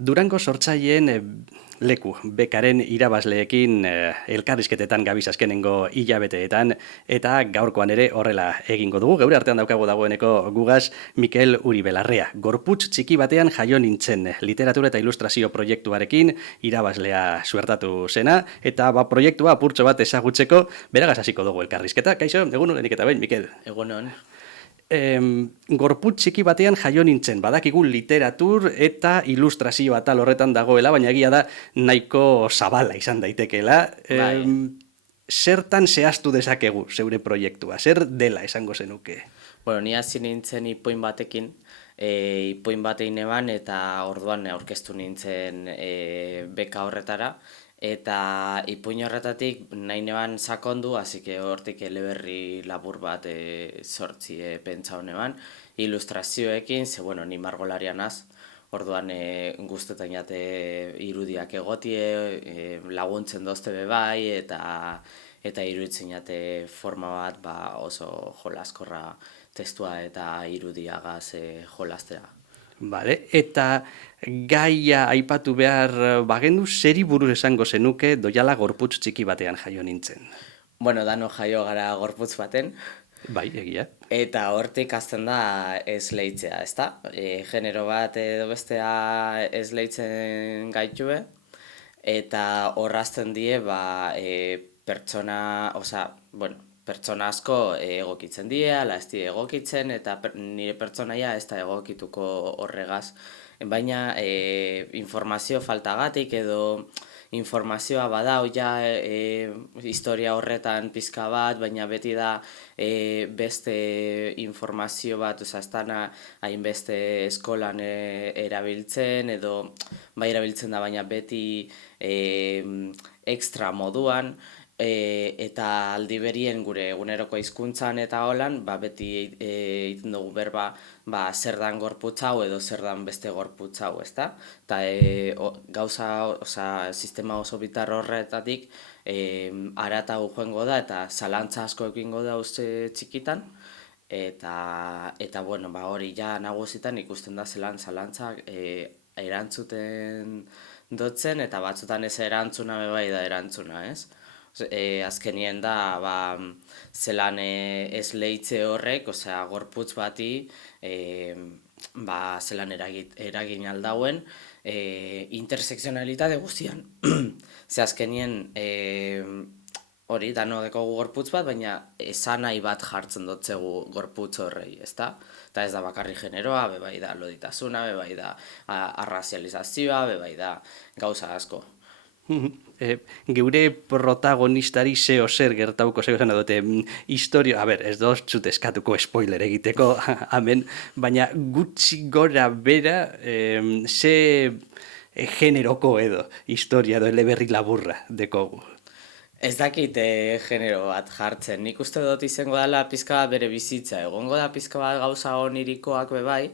Durango sortzaileen leku bekaren irabazleekin elkarrizketetan gabiz azkenengo hilabeteetan eta gaurkoan ere horrela egingo dugu. Geure artean daukagu dagoeneko gugaz Mikel Uribelarrea. Gorputz txiki batean jaio nintzen literatura eta ilustrazio proiektuarekin irabazlea suertatu zena eta proiektua apurtxo bat ezagutzeko beragaz hasiko dugu elkarrizketa. Kaixo, egun honenik eta behin, Mikel. Egunon. Gorputz txiki batean jaio nintzen, badakigu literatur eta ilustrazio atal horretan dagoela, baina egia da nahiko zabala izan daitekeela. Bai. Zertan zehaztu dezakegu zeure proiektua? Zer dela esango zenuke? Bueno, ni hasi nintzen ipuin batekin, ipuin batein eban eta orduan aurkeztu nintzen beka horretara, eta ipuin horretatik nahi neban sakondu, así que hortik eleberri labur bat sortzi pentsa honeban, ilustrazioekin, ze bueno, ni margolarian naz, orduan guztetan jate irudiak egotie, laguntzen dozte be bai, eta iruditzen jate forma bat oso jolaskorra testua eta irudiagaz jolastera. Vale. Eta gaia aipatu behar bagendu, zeri buruz esango zenuke doiala gorputz txiki batean jaio nintzen? Bueno, dano jaio gara gorputz baten, Bai, egia. eta hortik hasten da esleitzea, ezta? Genero bat edo bestea esleitzen gaitue, eta horrazten die pertsona, pertsona asko egokitzen die, ala ez die egokitzen, eta nire pertsonaia ez da egokituko horregaz. Baina informazio faltagatik edo informazioa badau ja historia horretan pizka bat, baina beti da beste informazio bat, ez dana hainbeste eskolan erabiltzen, edo bai erabiltzen da, baina beti extra moduan, eta aldi berien gure eguneroko hizkuntzan eta holan, beti egiten dugu berba zer dan gorputz hau edo zer dan beste gorputz hau, ezta? Eta sistema oso bitar horretatik haratau joango da eta zalantza asko ekingo da txikitan, eta bueno, hori ja nagusitan ikusten da zelan zalantzak erantzuten dotzen, eta batzutan ez erantzuna bai da erantzuna, ez? Azkenien da zelan esleitze horrek, gorputz bati zelan eragin aldauen intersekzionalitate guztian. Ze azkenien hori dano dekogu gorputz bat, baina esanai bat jartzen dotzegu gorputz horrei, ezta? Eta ez da bakarri generoa, bebai da loditasuna, bebai da arrazializazioa, bebai da gauza asko. Geure protagonistari zeo zer gertauko zeo zen dute historia, ez dozut eskatuko spoiler egiteko, amen, baina gutxi gora bera ze generoko edo historia edo eleberri laburra dekogu. Ez dakit genero bat jartzen, nik uste dut izango dela pizka bat bere bizitza, egongo da pizka bat gauza onirikoak bebai,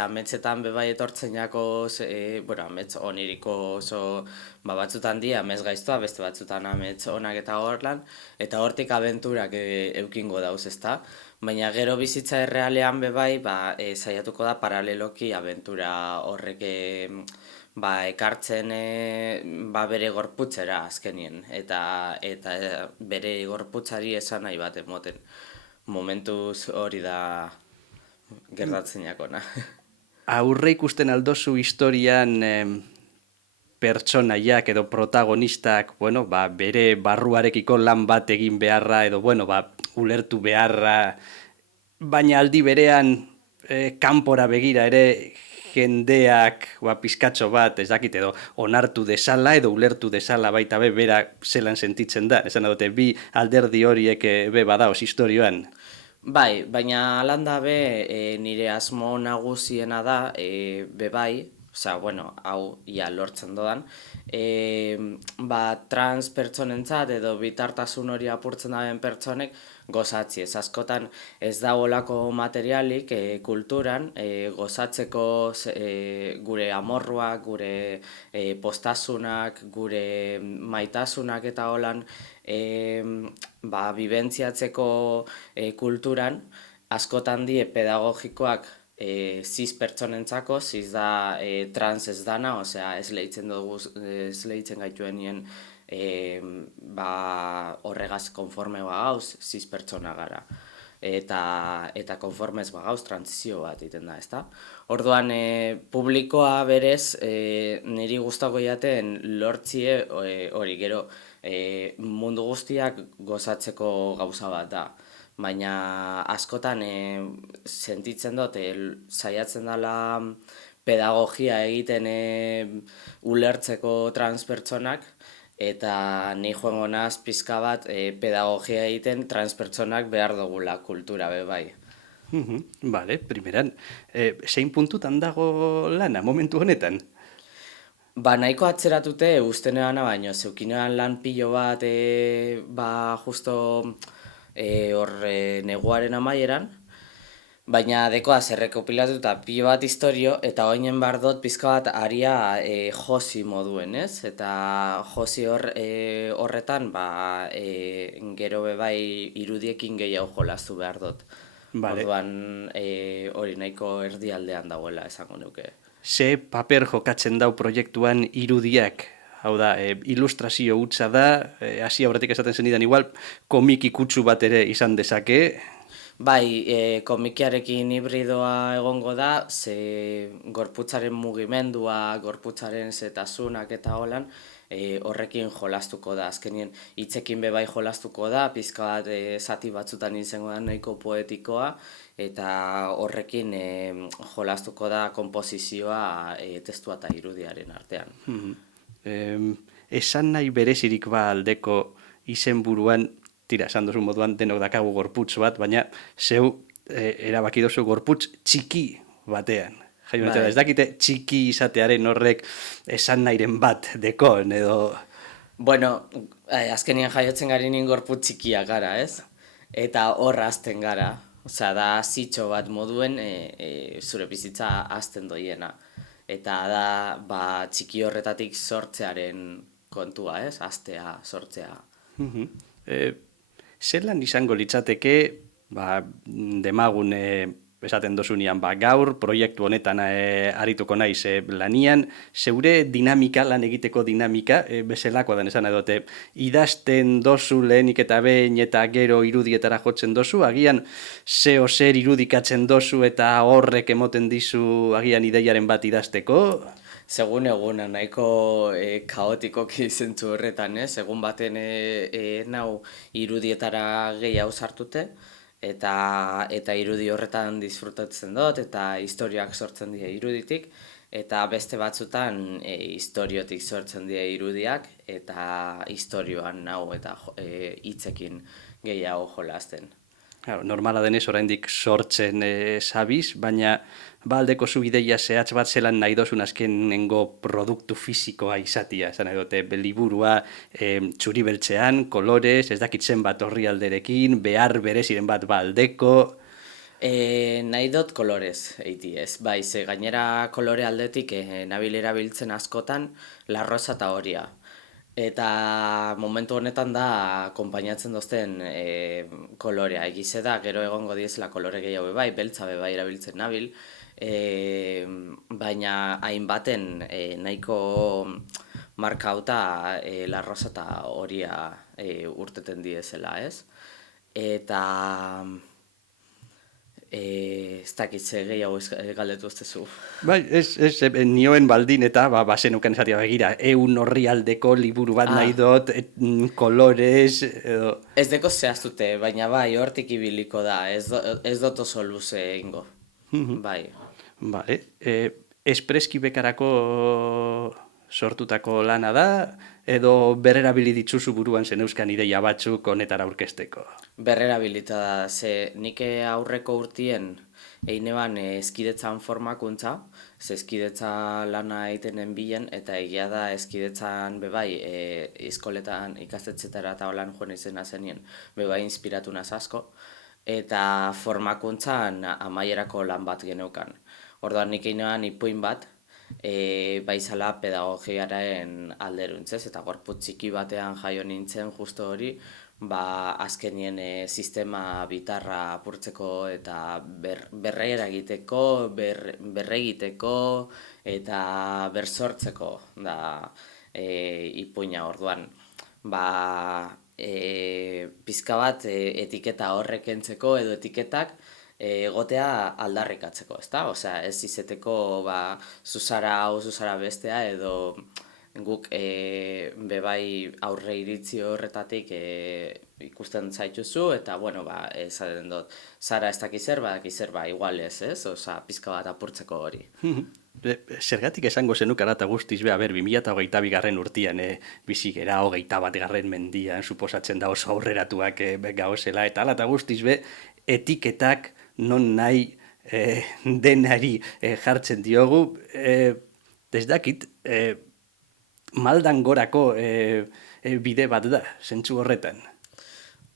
ametsetan bebai etortzen jako, amets oniriko oso batzutan di, amets gaiztoa, beste batzutan amets onak eta horlan, eta hortik abenturak eukingo dauz, ezta? Baina gero bizitza errealean bebai, saiatuko da paraleloki abentura horrek ekartzen bere gorputzera azkenien, eta bere gorputzari esan nahi bat emoten. Momentuz hori da gertatzen jakona. Aurre ikusten aldozu historian pertsonaiak edo protagonistak, bere barruarekiko lan bat egin beharra edo, ulertu beharra, baina aldi berean kanpora begira ere jendeak pizkatxo bat, ez dakit edo, onartu desala edo ulertu desala baita bera zelan sentitzen da. Esan dute, bi alderdi horiek badaoz historioan. Bai, baina alanda nire asmo nagusiena da, bai, hau ia lortzen dodan, trans pertsonentzat edo bitartasun hori apurtzen daben pertsonek gozatzi. Ez askotan ez dagoelako materialik kulturan gozatzeko gure amorruak, gure postasunak, gure maitasunak eta holan bibentziatzeko kulturan askotan die pedagogikoak cis pertsonentzako, cis da trans ez dana, osea ez lehitzen dugu, ez lehitzen gaituenien horregaz konforme bagauz, cis pertsona gara. Eta konformez bagauz transizio bat egiten da, ezta? Orduan, publikoa berez, niri gustako jaten lortzie hori gero mundu guztiak gozatzeko gauza bat da. Baina askotan sentitzen dut, saiatzen dela pedagogia egiten ulertzeko transpertsonak, eta ni joango naz pizka bat pedagogia egiten transpertsonak behar dugula kultura be bai. Vale, primeran, zein puntutan dago lana momentu honetan? Ba, nahiko atzeratute ustenean baino, zeukinean lan pilo bat, justo neguaren amaieran, baina dekoa zerrekopilatu eta pilo bat historio, eta oinen behar dut pizka bat aria josi moduen, ez? Eta josi horretan, gero bebai irudiekin gehiago jolastu behar dut. Vale. Orduan hori nahiko erdialdean dagoela esango nuke. Ze paper jokatzen dau proiektuan irudiak? Hau da, ilustrazio hutsa da, hasi aurretik esaten zenidan igual, komiki kutsu bat ere izan dezake. Bai, komikiarekin hibridoa egongo da, ze gorputzaren mugimendua, gorputzaren zetasunak eta holan, horrekin jolastuko da. Azkenien hitzekin be bai jolastuko da, pizka bat zati batzutan izango da nahiko poetikoa, eta horrekin jolastuko da konposizioa testua eta irudiaren artean. Esan nahi berezirik ba aldeko izenburuan, tira, esan duzu moduan denok dakagu gorputz bat, baina zeu erabaki duzu gorputz txiki batean. Jaionetara, ez dakite txiki izatearen horrek esan nahiren bat dekon, edo... Bueno, azkenien jaiotzen garenin gorputz txikia gara, ez? Eta hor hasten gara. Osea, da zitxo bat moduen zure bizitza hasten doiena. Eta da, txiki horretatik sortzearen kontua, ez? Hastea, sortzea. Zelan izango litzateke, demagun esaten dozunean, gaur proiektu honetan arituko naiz lanian, zeure dinamika, lan egiteko dinamika, bezalakoa den esan edote, idazten dozu lehenik eta behin eta gero irudietara jotzen dozu, agian zeo zer irudikatzen dozu eta horrek emoten dizu agian ideiaren bat idazteko? Segun eguna, nahiko kaotikoki zentzu horretan, ez? Egun baten nau irudietara gehiago sartute, eta irudi horretan disfrutatzen dut, eta historioak sortzen dira iruditik, eta beste batzutan historiotik sortzen dira irudiak, eta historioan nau eta hitzekin gehiago jolasten. Normala denez oraindik sortzen sabiz, baina aldeko zu ideia zehatz bat zelan nahi dozun azkenengo produktu fisikoa izatia, esan edote, liburua txuri beltzean, kolorez, ez dakitzen bat orrialderekin, behar bereziren bat aldeko... Nahi dut kolorez, eiti ez. Bai, ze gainera kolore aldetik nabil erabiltzen askotan larrosa eta horia. Eta momentu honetan da konpainatzen dozten kolorea. Egize da, gero egongo diezela kolore gehiago bai, beltza bai erabiltzen nabil, baina hainbaten nahiko markauta larrosa eta horia urteten diezela, ez? Eta... ez dakitze gehiago galdetu ustezu. Bai, nioen baldin eta bazenuken esatia begira, eun orrialdeko liburu bat nahi dut, kolorez, edo... Ez deko zehaztute, baina bai, hortik ibiliko da, ez dut oso luze egingo. Bai. Vale, espreski bekarako sortutako lana da, edo berrerabili ditzuzu buruan zen euskan ideia batzuk honetara aurkezteko? Berrerabilita da, ze nik aurreko urtien eineban eskidetzan formakuntza, ze eskidetza lana egitenen bilen, eta egia da eskidetzan bebai eskoletan ikastetxetara eta holan joan izena zenien, bebai inspiratu naz asko, eta formakuntzan amaierako lan bat geneukan. Orduan nik eineban ipuin bat, baizala pedagogiaren alderuntzez, eta gorputz txiki batean jaio nintzen justo hori, azkenien sistema bitarra apurtzeko eta berregiteko eta bersortzeko da ipuina orduan. Pizka bat etiketa horrek entzeko edo etiketak egotea aldarrikatzeko, ezta? Osea, ez izeteko zuzara hau, zuzara bestea edo guk bebai aurre iritzi horretatik ikusten zaituzu eta esaten dut, zara ez dakiz zer, igual ez? Osea, pizka bat apurtzeko hori. Zergatik esango zenuk arata guztiz, 2022 urtean bizi gera 21. mendian, suposatzen da oso aurreratuak gauzela, eta ala eta guztiz etiketak non nahi denari jartzen diogu, ez dakit, maldan gorako bide bat da, zentzu horretan.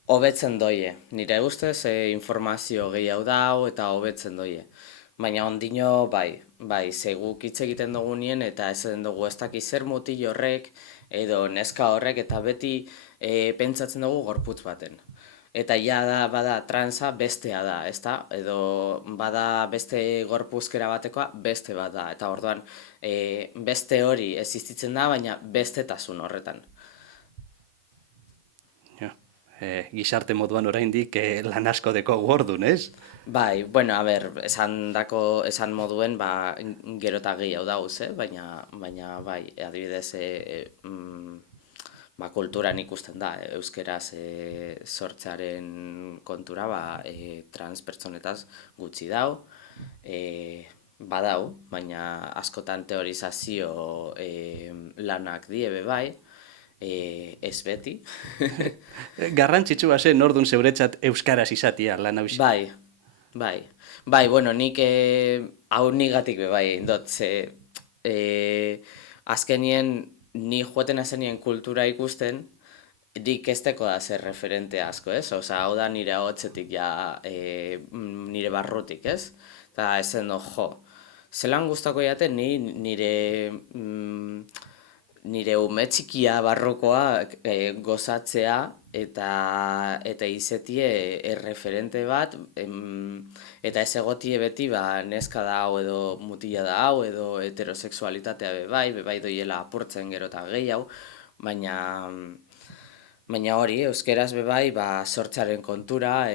Hobetzen doie, nire ustez informazio gehiago dau eta hobetzen doie. Baina ondino bai, ze guk hitz egiten dugunien eta ez den dugu ez dakiz zer mutil horrek edo neska horrek eta beti pentsatzen dugu gorputz baten. Eta bada transa bestea da, ezta? Edo bada beste gorpuzkera batekoa beste bat da. Eta orduan beste hori existitzen da, baina bestetasun horretan. Gizarte moduan oraindik lan asko deko gordun, ez? Bai, esan moduen gero eta gehiago dauz, baina bai, adibidez kulturan ikusten da, euskeraz sortzearen kontura trans pertsonetaz gutxi dau, badau, baina askotan teorizazio lanak diebe bai, ez beti. Garrantzitsua zen ordun zeuretzat euskaraz izatea lan hau izan. Bai, nik hau nigatik bai, indot, azkenien ni joaten azenien kultura ikusten, nik esteko da zer referente asko, ez? Osa, hau da nire ahotsetik nire barrutik, ez? Eta ezen zelan gustako jaten nire ume txikia barrokoa gozatzea eta izetie erreferente bat eta ez egotie beti neska da hau edo mutila da hau edo heterosexualitatea bebai doiela apurtzen gero eta gehiago, baina hori, euskeraz bebai sortzaren kontura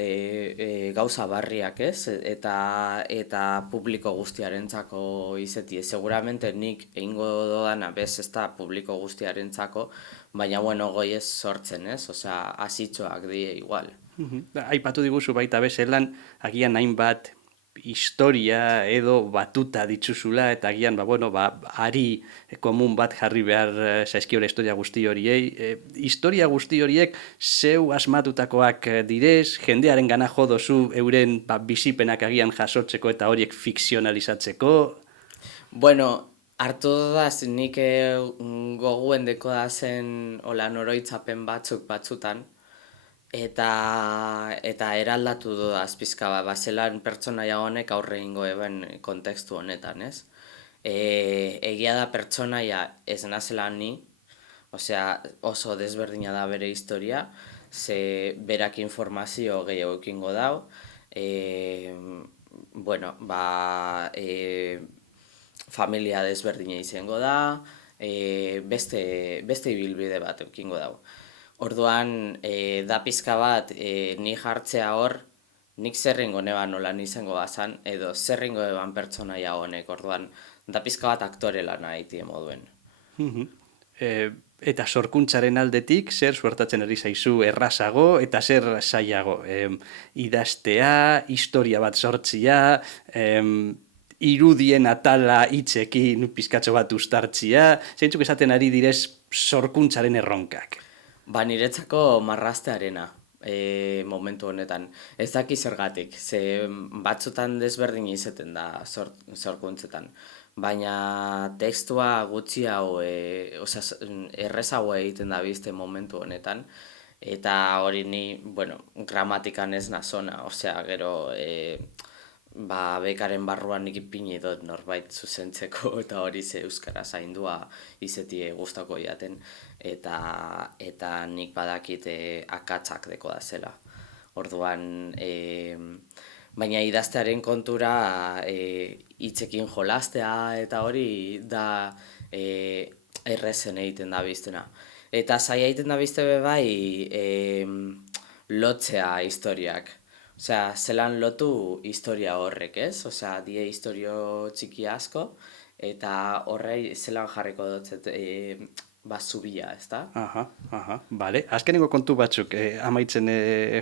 gauza barriak, ez? Eta publiko guztiarentzako izetie. Seguramente nik egingo dodana bez ez da publiko guztiarentzako, baina goi ez sortzen, ez? Osea, hasitxoak die igual. Aipatu diguzu baita bezelan, agian hainbat historia edo batuta dituzula eta agian ari komun bat jarri behar zaizkiola historia guzti horiei. Historia guzti horiek zeu asmatutakoak direz, jendearen gana jo dozu euren bizipenak agian jasotzeko eta horiek fikzionalizatzeko? Hartu dodaz nik goguen deko da zen oroitzapen batzutan, eta eraldatu dudaz pizka zelan pertsonaia honek aurre ingo eben kontekstu honetan, ez? Egia da pertsonaia ez nazela ni, osea oso desberdina da bere historia, ze berak informazio gehiago ekingo dau, familia desberdina izango da, beste ibilbide bat ekingo dau. Orduan, da pizka bat, ni jartzea hor, nik zerringo neban nolan izango bazan, edo zerringo eban pertsonaia honek, orduan, da pizka bat aktore lana egitie moduen. Eta sorkuntzaren aldetik, zer suertatzen ari zaizu errazago eta zer zailago? Idaztea, historia bat sortzia, irudien atala hitzekin pizkatxo bat uztartzia, zeintzuk esaten ari direz sorkuntzaren erronkak? Niretzako marraztearena momentu honetan. Ez daki zergatik, ze batzutan desberdin izaten da sorkuntzetan. Baina tekstua gutxi hau, errezago egiten da bizte momentu honetan. Eta hori ni, gramatikan ez nazona, osea, gero bekaren barruan nik ipini dut norbait zuzentzeko eta hori ze euskara zaindua izetie gustako jaten eta nik badakit akatsak deko da zela. Orduan, baina idaztearen kontura hitzekin jolastea eta hori da errezen egiten da biztena. Eta zaila egiten da bizte be bai lotzea historiak. Osea, zelan lotu historia horrek, ez? Osea, die historio txiki asko, eta horrei zelan jarriko dutzet zubia, ezta? Bale. Azkenengo kontu batzuk amaitzen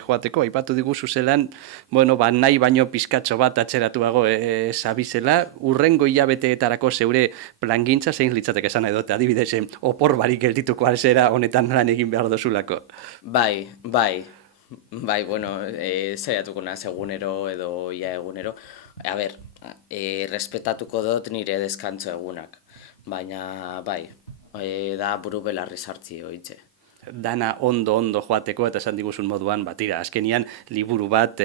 joateko, aipatu diguzu zelan, bueno, nahi baino pizkatxo bat atxeratuago zabizela, urrengo hilabeteetarako zeure plangintza zein litzateke esan edo, adibidez, opor barik geldituko alzera honetan lan egin behar dozulako. Bai, bueno, zaiatuko naz egunero edo ia egunero. A ber, respetatuko dut nire deskantzo egunak, baina bai, da buru belarri sartzi hoitze. Dana ondo joateko eta esan diguzun moduan, tira, azkenian liburu bat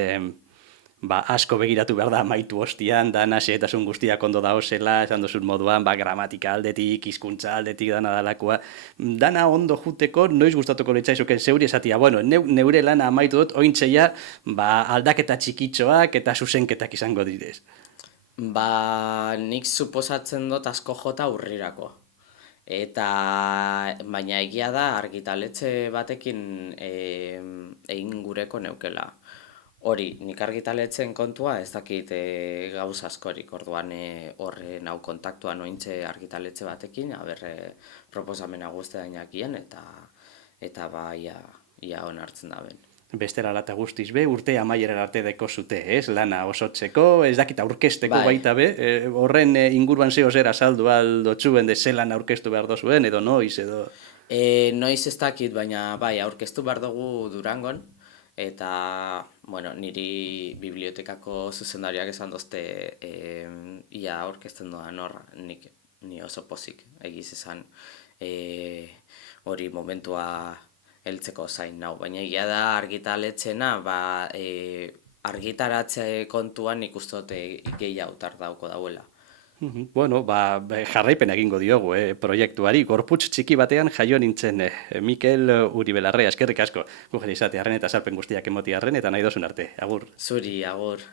asko begiratu behar da amaitu ostian, dana xehetasun guztiak ondo daozela, esan duzun moduan, gramatika aldetik, hizkuntza aldetik dana dalakoa. Dana ondo juteko, noiz gustatuko litzaizuken zeuri esatia, bueno, neure lana amaitu dut, ointzeia, aldaketa txikitxoak eta zuzenketak izango direz. Nik suposatzen dut asko jota urrirako. Baina egia da argitaletxe batekin egin gureko neukela. Hori, nik argitaletzen kontua ez dakit gauz askorik, orduan horre nau kontaktuan ointxe argitaletxe batekin, proposamena guzti dainakien eta ia onartzen da ben. Bestela lata guztiz be, urte amaieran arte deko zute, ez? Lana osotzeko, ez dakit aurkesteko baita be, horren inguruan zeo zera saldu aldo txuen de zelan aurkestu behar dozuen, edo noiz, edo... Noiz ez dakit, baina bai, aurkeztu behar dugu Durangon, eta, bueno, niri bibliotekako zuzendariak esan dozte ia aurkezten doan hor, ni oso pozik egiz esan hori momentua heltzeko zain nau, baina egia da argitaletxena, argitaratze kontuan ikustote gehiago tardauko dauela. Bueno, jarraipen egingo diogu proiektuari, gorputz txiki batean jaio nintzen Mikel Uribelarre, eskerrik asko, gugera izatearen eta salpen guztiak emotiarren, eta nahi dozun arte, agur. Zuri, agur.